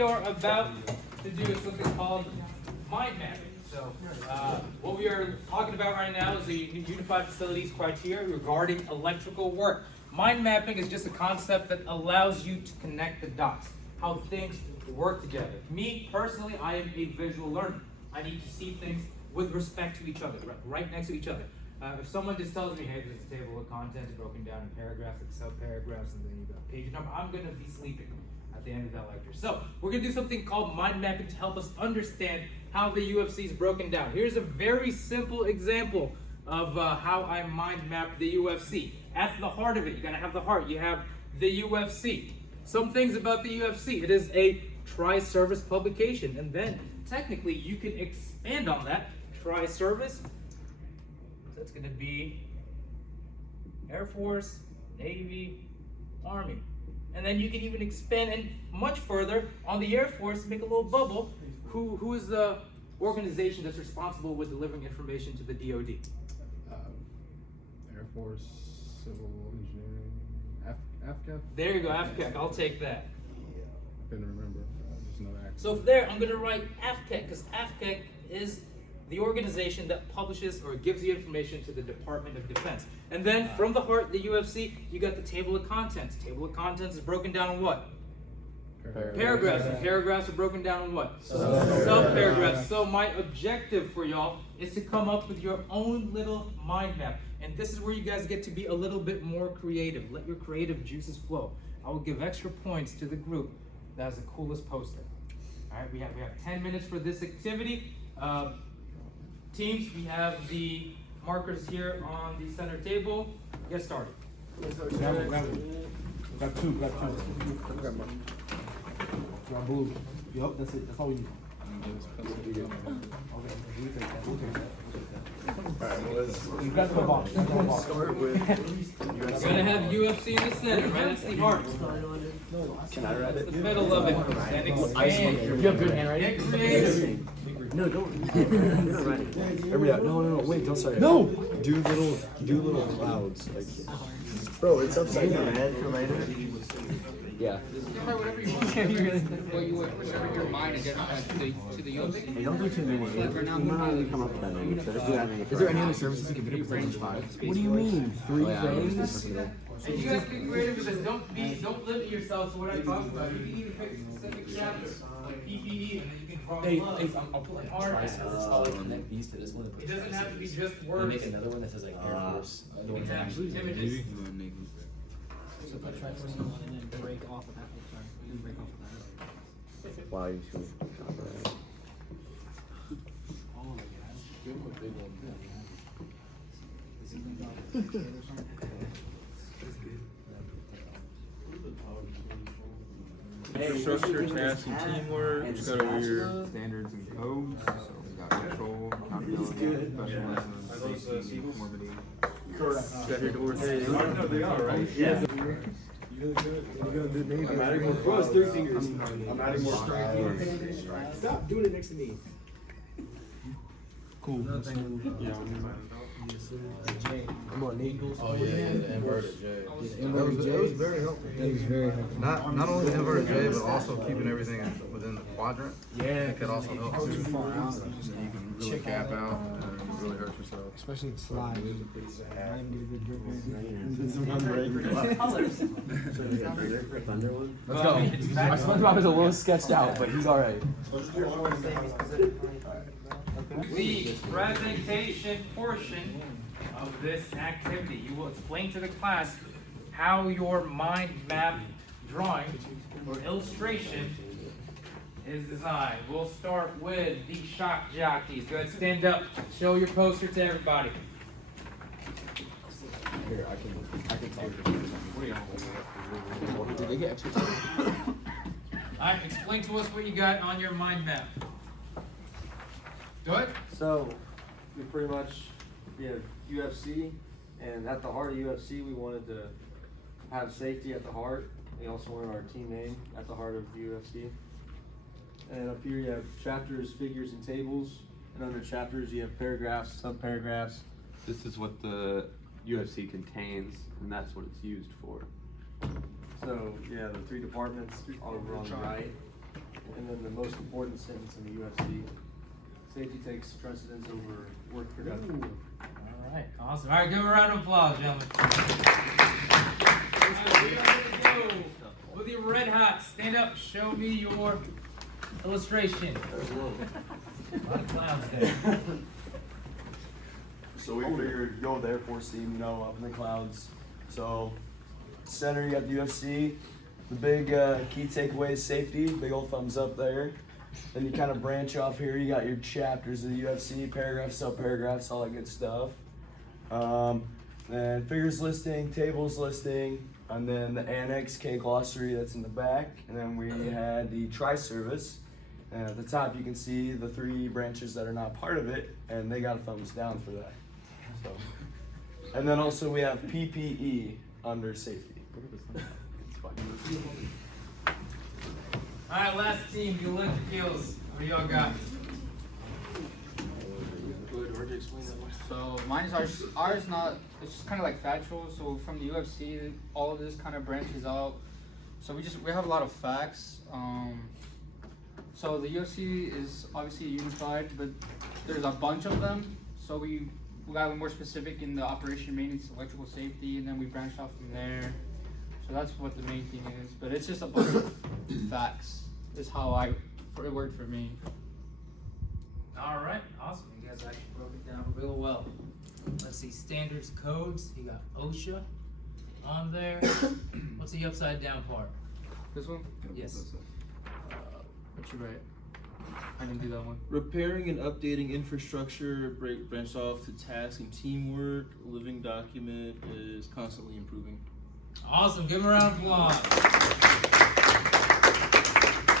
We are about to do something called mind mapping. So what we are talking about right now is the unified facilities criteria regarding electrical work. Mind mapping is just a concept that allows you to connect the dots, how things work together. Me personally, I am a visual learner. I need to see things with respect to each other, right next to each other. If someone just tells me, hey, there's a table of contents broken down in paragraphs, like sub-paragraphs, and then you got page number, I'm gonna be sleeping at the end of that lecture. So we're gonna do something called mind mapping to help us understand how the UFC is broken down. Here's a very simple example of how I mind map the UFC. At the heart of it, you gotta have the heart. You have the UFC. Some things about the UFC: it is a tri-service publication, and then technically you can expand on that. Tri-service. That's gonna be Air Force, Navy, Army. And then you can even expand and much further on the Air Force, make a little bubble. Who is the organization that's responsible with delivering information to the DoD? Air Force, Civil Engineering, AFCAP? There you go, AFCAC, I'll take that. I couldn't remember, just know that. So there, I'm gonna write AFCAC, because AFCAC is the organization that publishes or gives the information to the Department of Defense. And then from the heart, the UFC, you got the table of contents. Table of contents is broken down in what? Paragraphs. And paragraphs are broken down in what? Sub-paragraphs. So my objective for y'all is to come up with your own little mind map. And this is where you guys get to be a little bit more creative. Let your creative juices flow. I will give extra points to the group that has the coolest poster. All right, we have 10 minutes for this activity. Teams, we have the markers here on the center table. Get started. Got two. Got blue. Yup, that's it. That's all we need. Okay, we'll take that. Alright, well, You got the box. start with You're gonna have UFC in the center, right? That's the heart. Can I write That's it? the middle of it. And expand. You have good handwriting? Get creative. No, don't. You're not writing. No, wait, don't start. No! Do little clouds. Like, bro, it's upside down. Yeah. Whatever your mind identifies to the UFC. Hey, don't do too many. You might not even come up with that name. So just do that name. Is there any other services you can pick up besides 5? What do you mean? 3 things? And you guys be creative with this. Don't limit yourselves to what I talked about. You can even pick a specific chapter, like PPE, and then you can draw gloves. I'll put like Art. I'll like connect these to this one. It doesn't have to be just And words. make another one that says like Air Force. You can have images. So put try first one and then break off of that. Sorry, you can break off of that. Wow, you should. infrastructure, task, and teamwork. Just go over your standards and codes. So we got control, accountability, professionalism, safety, conformity. Correct. Got your doors. No, they are, right? Yeah. You're gonna do Navy. I'm adding more. Bro, it's 3 fingers. I'm adding more strength. Stop doing it next to me. Cool. Yeah. Come on, Nate. Oh yeah, the inverted J. It was very helpful. It was very helpful. Not only the inverted J, but also keeping everything within the quadrant. Yeah. It could also help too. Too far out. So you can really gap out and really hurt yourself. Especially in slide. Not even get a good grip Let's go. Our SpongeBob is a little sketched out, but he's alright. The presentation portion of this activity, you will explain to the class how your mind map drawing or illustration is designed. We'll start with the shock jockeys. Go ahead, stand up, show your poster to everybody. Here, I can Did they get extra time? Alright, explain to us what you got on your mind map. Go ahead. So, we pretty much, we have UFC, and at the heart of UFC, we wanted to have safety at the heart. We also wanted our team name at the heart of UFC. And up here you have chapters, figures, and tables. And under chapters you have paragraphs, sub-paragraphs. This is what the UFC contains, and that's what it's used for. So, yeah, the 3 departments over on the right. And then the most important sentence in the UFC, safety takes precedence over work production. All right, awesome. All right, give him a round of applause, gentlemen. All right, we are gonna go with the red hot. Stand up, show me your illustration. A lot of clowns there. So we figured go with the Air Force team, you know, up in the clouds. So center, you got the UFC. The big key takeaway is safety. Big old thumbs up there. Then you kind of branch off here. You got your chapters of the UFC, paragraphs, sub-paragraphs, all that good stuff. Then figures listing, tables listing, and then the annex K glossary that's in the back. And then we had the tri-service. And at the top you can see the 3 branches that are not part of it, and they got a thumbs down for that. So, and then also we have PPE under safety. All right, last team, the electricals. What do y'all got? So mine is ours not, it's just kind of like factual. So from the UFC, all of this kind of branches out. So we have a lot of facts. So the UFC is obviously unified, but there's a bunch of them. So we got more specific in the operation maintenance, electrical safety, and then we branched off from there. So that's what the main thing is. But it's just a bunch of facts. Is how it worked for me. All right, awesome. You guys actually broke it down real well. Let's see, standards, codes. You got OSHA on there. What's the upside down part? This one? Yes. What you write? I didn't do that one. Repairing and updating infrastructure, branch off to task and teamwork. Living document is constantly improving. Awesome. Give him a round of applause.